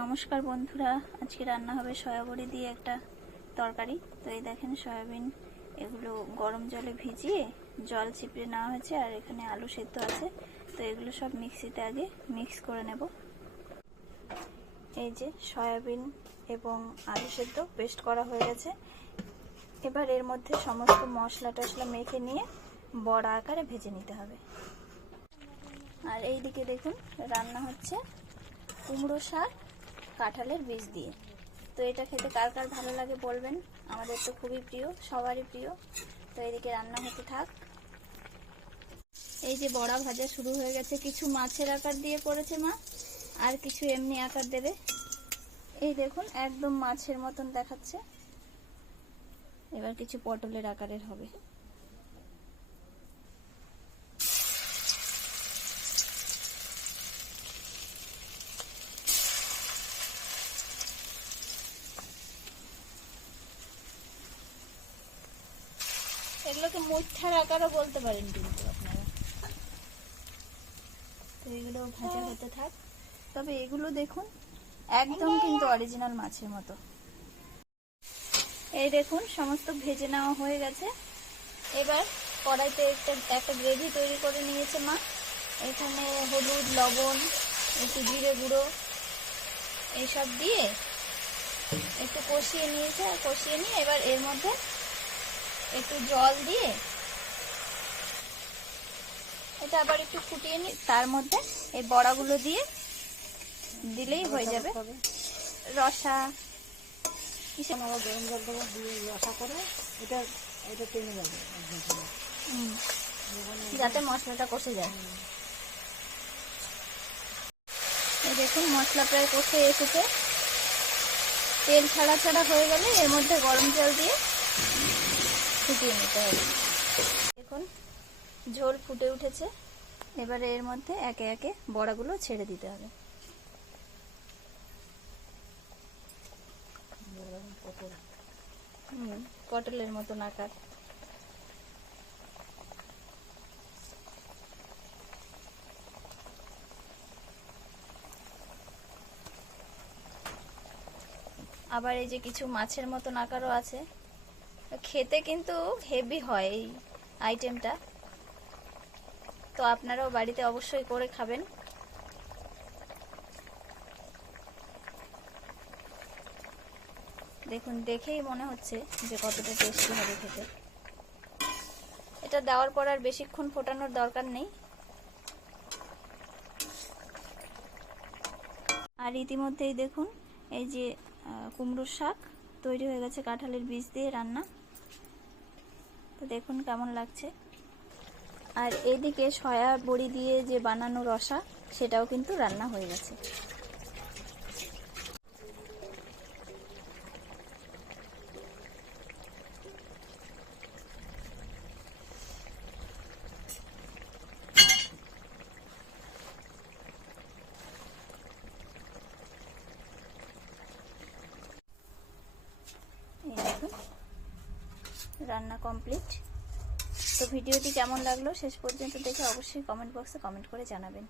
নমস্কার বন্ধুরা, আজকে রান্না হবে সয়াবড়ি দিয়ে একটা তরকারি। তো এই দেখেন সয়াবিন এগুলো গরম জলে ভিজিয়ে জল চিপড়ে নেওয়া হয়েছে, আর এখানে আলু সেদ্ধ আছে। তো এগুলো সব মিক্সিতে আগে মিক্স করে নেব। এই যে সয়াবিন এবং আলু সেদ্ধ পেস্ট করা হয়ে গেছে। এবার এর মধ্যে সমস্ত মশলা টশলা মেখে নিয়ে বড়া আকারে ভেজে নিতে হবে। আর এই দিকে দেখুন রান্না হচ্ছে কুমড়ো শাক কাঁঠালের বীজ দিয়ে। তো এটা খেতে কার কার ভালো লাগে বলবেন, আমাদের তো খুবই প্রিয়, সবারই প্রিয়। তো এদিকে রান্না হতে থাক। এই যে বড়া ভাজা শুরু হয়ে গেছে, কিছু মাছের আকার দিয়ে করেছে মা, আর কিছু এমনি আকার দেবে। এই দেখুন একদম মাছের মতন দেখাচ্ছে। এবার কিছু পটলের আকারের হবে। এগুলোকে মুঠার আকারও বলতে পারেন কিন্তু আপনারা। তো এগুলো ভাজা হতে থাক। তবে এগুলো দেখুন একদম কিন্তু অরিজিনাল মাছের মতো। এই দেখুন সমস্ত ভেজে নেওয়া হয়ে গেছে। এবার কড়াইতে একটা গ্রেভি তৈরি করে নিয়েছে মা। এখানে হলুদ, লবণ, একটু জিরে গুঁড়ো এইসব দিয়ে একটু কষিয়ে নিয়েছে। আর কষিয়ে নিয়ে এবার এর মধ্যে একটু জল দিয়ে এটা আবার একটু ফুটিয়ে নিয়ে তার মধ্যে এই বড়াগুলো দিয়ে দিলেই হয়ে যাবে রসা। গরম জল দেবো, দিয়ে রসা করে এটা এটা টেনে যাবে যাতে মশলাটা কষে যায়। এই দেখুন মশলা প্রায় কষে এসেছে। তেল ছাড়া ছাড়া হয়ে গেলে এর মধ্যে গরম জল দিয়ে ফুটিয়ে নিতে হবে। দেখুন ঝোল ফুটে উঠেছে। এবারে এর মধ্যে একে একে বড়াগুলো ছেড়ে দিতে হবে। পটলের মতন আকার। আবার এই যে কিছু মাছের মতন আকারও আছে। খেতে কিন্তু হেভি হয় এই আইটেমটা। তো আপনারাও বাড়িতে অবশ্যই করে খাবেন। দেখুন দেখেই মনে হচ্ছে যে কতটা টেস্টি হবে খেতে। এটা দেওয়ার পর আর বেশিক্ষণ ফোটানোর দরকার নেই। আর ইতিমধ্যেই দেখুন এই যে কুমড়োর শাক তৈরি হয়ে গেছে কাঁঠালের বীজ দিয়ে রান্না। তো দেখুন কেমন লাগছে। আর এদিকে সয়া বড়ি দিয়ে যে বানানো রসা সেটাও কিন্তু রান্না হয়ে গেছে। এই দেখুন রান্না কমপ্লিট। তো ভিডিওটি কেমন লাগলো শেষ পর্যন্ত দেখে অবশ্যই কমেন্ট বক্সে কমেন্ট করে জানাবেন।